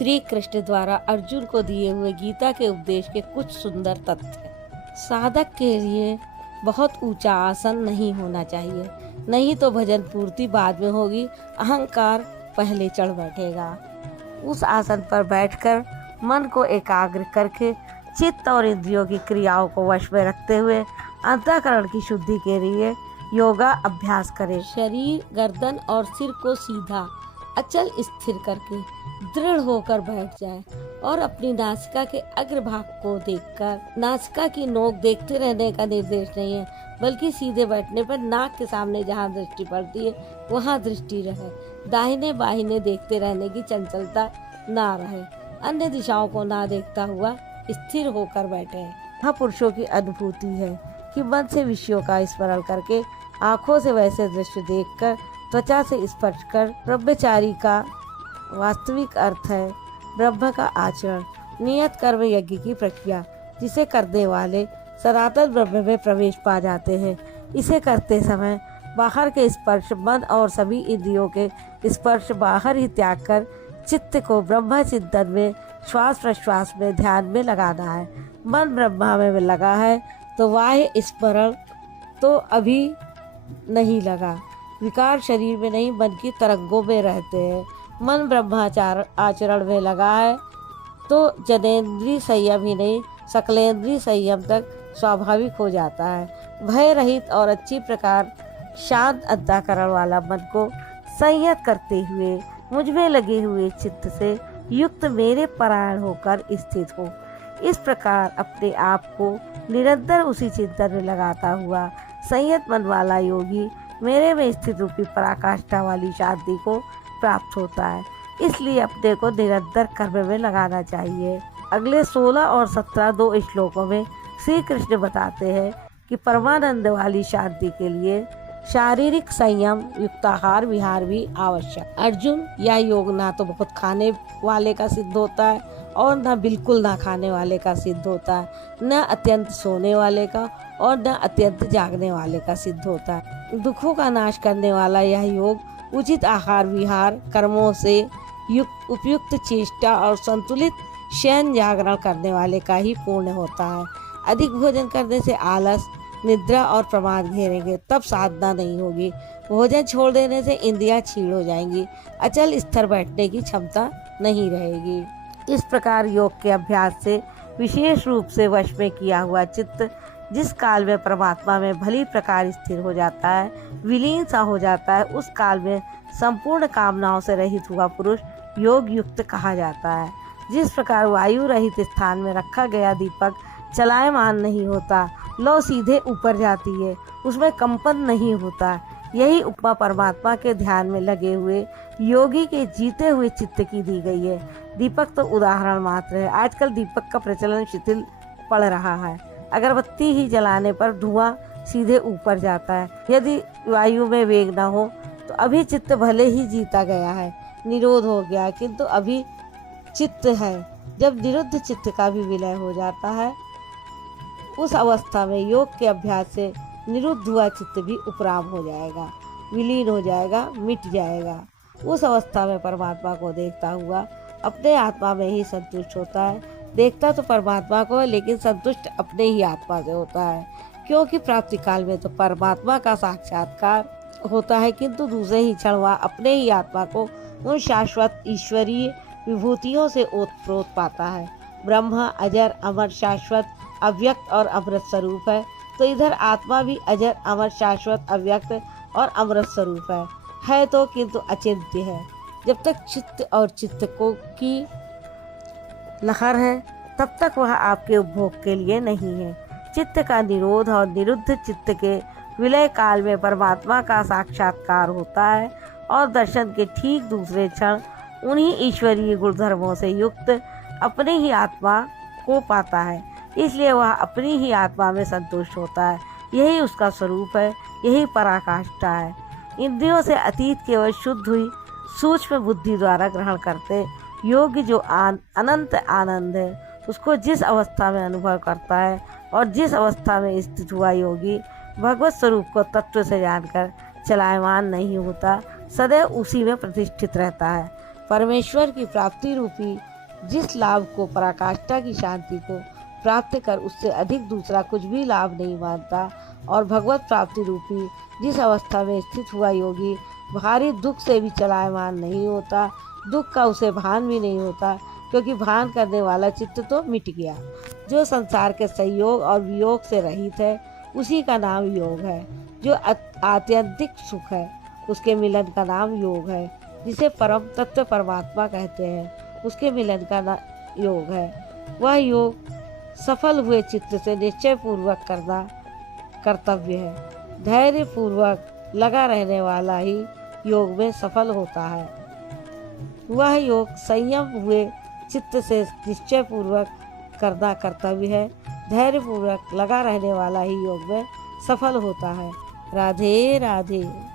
श्री कृष्ण द्वारा अर्जुन को दिए हुए गीता के उपदेश के कुछ सुंदर तथ्य। साधक के लिए बहुत ऊंचा आसन नहीं होना चाहिए, नहीं तो भजन पूर्ति बाद में होगी, अहंकार पहले चढ़ बैठेगा। उस आसन पर बैठकर मन को एकाग्र करके चित्त और इंद्रियों की क्रियाओं को वश में रखते हुए अंतःकरण की शुद्धि के लिए योगा अभ्यास करें। शरीर, गर्दन और सिर को सीधा अचल स्थिर करके दृढ़ होकर बैठ जाए और अपनी नासिका के अग्रभाग को देखकर, नासिका की नोक देखते रहने का निर्देश नहीं है, बल्कि सीधे बैठने पर नाक के सामने जहाँ दृष्टि पड़ती है वहाँ दृष्टि रहे। दाहिने बाहिने देखते रहने की चंचलता ना रहे, अन्य दिशाओं को ना देखता हुआ स्थिर होकर बैठे। महापुरुषों की अनुभूति है कि मन से विषयों का स्मरण करके, आँखों से वैसे दृश्य देखकर, त्वचा से स्पर्श कर, ब्रह्मचारी का वास्तविक अर्थ है ब्रह्म का आचरण, नियत कर्म यज्ञ की प्रक्रिया, जिसे करने वाले सनातन ब्रह्म में प्रवेश पा जाते हैं। इसे करते समय बाहर के स्पर्श, मन और सभी इंद्रियों के स्पर्श बाहर ही त्याग कर चित्त को ब्रह्म चिंतन में, श्वास प्रश्वास में, ध्यान में लगाना है। मन ब्रह्मा में लगा है तो बाह्य स्मरण तो अभी नहीं लगा, विकार शरीर में नहीं मन की तरंगों में रहते हैं। मन ब्रह्माचार आचरण में लगा है तो जनेन्द्रीय संयम ही नहीं, सकलेन्द्रीय संयम तक स्वाभाविक हो जाता है। भय रहित और अच्छी प्रकार शांत अंतःकरण वाला मन को संयत करते हुए मुझ में लगे हुए चित्त से युक्त मेरे परायण होकर स्थित हो। इस प्रकार अपने आप को निरंतर उसी चिंतन में लगाता हुआ संयत मन वाला योगी मेरे में स्थित रूपी पराकाष्ठा वाली शांति को प्राप्त होता है। इसलिए अपने को निरंतर कर्म में लगाना चाहिए। अगले 16 और 17 दो श्लोकों में श्री कृष्ण बताते हैं कि परमानंद वाली शांति के लिए शारीरिक संयम युक्त आहार विहार भी आवश्यक। अर्जुन, यह योग ना तो बहुत खाने वाले का सिद्ध होता है और न बिल्कुल ना खाने वाले का सिद्ध होता है, न अत्यंत सोने वाले का और न अत्यंत जागने वाले का सिद्ध होता है। दुखों का नाश करने वाला यह योग उचित आहार विहार कर्मों से युक्त, उपयुक्त चेष्टा और संतुलित शयन जागरण करने वाले का ही पूर्ण होता है। अधिक भोजन करने से आलस, निद्रा और प्रमाद घेरेंगे, तब साधना नहीं होगी। भोजन छोड़ देने से इंद्रियां क्षीण हो जाएंगी, अचल स्थिर बैठने की क्षमता नहीं रहेगी। इस प्रकार योग के अभ्यास से विशेष रूप से वश में किया हुआ चित्त जिस काल में परमात्मा में भली प्रकार स्थिर हो जाता है, विलीन सा हो जाता है, उस काल में संपूर्ण कामनाओं से रहित हुआ पुरुष योग युक्त कहा जाता है। जिस प्रकार वायु रहित स्थान में रखा गया दीपक चलायमान नहीं होता, लौ सीधे ऊपर जाती है, उसमें कंपन नहीं होता, यही उपमा परमात्मा के ध्यान में लगे हुए योगी के जीते हुए चित्त की दी गई है। दीपक तो उदाहरण मात्र है। आजकल दीपक का प्रचलन शिथिल पड़ रहा है। अगरबत्ती ही जलाने पर धुआं सीधे ऊपर जाता है। यदि वायु में वेग न हो तो अभी चित्त भले ही जीता गया है, निरोध हो गया, किंतु अभी चित्त है। जब निरुद्ध चित्त का भी विलय हो जाता है, उस अवस्था में योग के अभ्यास से निरुद्ध हुआ चित्त भी उपराम हो जाएगा, विलीन हो जाएगा, मिट जाएगा। उस अवस्था में परमात्मा को देखता हुआ अपने आत्मा में ही संतुष्ट होता है। देखता तो परमात्मा को है, लेकिन संतुष्ट अपने ही आत्मा से होता है, क्योंकि प्राप्ति काल में तो परमात्मा का साक्षात्कार होता है, किंतु दूसरे ही क्षण वह अपने ही आत्मा को उन शाश्वत ईश्वरीय विभूतियों से ओतप्रोत पाता है। ब्रह्मा अजर अमर शाश्वत अव्यक्त और अमृत स्वरूप है, तो इधर आत्मा भी अजर अमर शाश्वत अव्यक्त और अमृत स्वरूप है तो किंतु अचिंत्य है। जब तक चित्त और चित्त को की लहर है, तब तक वह आपके उपभोग के लिए नहीं है। चित्त का निरोध और निरुद्ध चित्त के विलय काल में परमात्मा का साक्षात्कार होता है और दर्शन के ठीक दूसरे क्षण उन्हीं ईश्वरीय गुणधर्मों से युक्त अपनी ही आत्मा को पाता है। इसलिए वह अपनी ही आत्मा में संतुष्ट होता है। यही उसका स्वरूप है, यही पराकाष्ठा है। इंद्रियों से अतीत केवल शुद्ध हुई सूक्ष्म बुद्धि द्वारा ग्रहण करते योग्य जो अनंत आनंद है, उसको जिस अवस्था में अनुभव करता है और जिस अवस्था में स्थित हुआ योगी भगवत स्वरूप को तत्व से जानकर चलायमान नहीं होता, सदैव उसी में प्रतिष्ठित रहता है। परमेश्वर की प्राप्ति रूपी जिस लाभ को, पराकाष्ठा की शांति को प्राप्त कर उससे अधिक दूसरा कुछ भी लाभ नहीं मानता, और भगवत प्राप्ति रूपी जिस अवस्था में स्थित हुआ योगी भारी दुख से भी चलायमान नहीं होता, दुख का उसे भान भी नहीं होता, क्योंकि भान करने वाला चित्त तो मिट गया। जो संसार के संयोग और वियोग से रहित है उसी का नाम योग है। जो आत्यंतिक सुख है उसके मिलन का नाम योग है। जिसे परम तत्व परमात्मा कहते हैं उसके मिलन का नाम योग है। वह योग सफल हुए चित्त से निश्चय पूर्वक करना कर्तव्य है। धैर्य पूर्वक लगा रहने वाला ही योग में सफल होता है। वह योग संयम हुए चित्त से निश्चय पूर्वक करना कर्तव्य है। धैर्य पूर्वक लगा रहने वाला ही योग में सफल होता है। राधे राधे।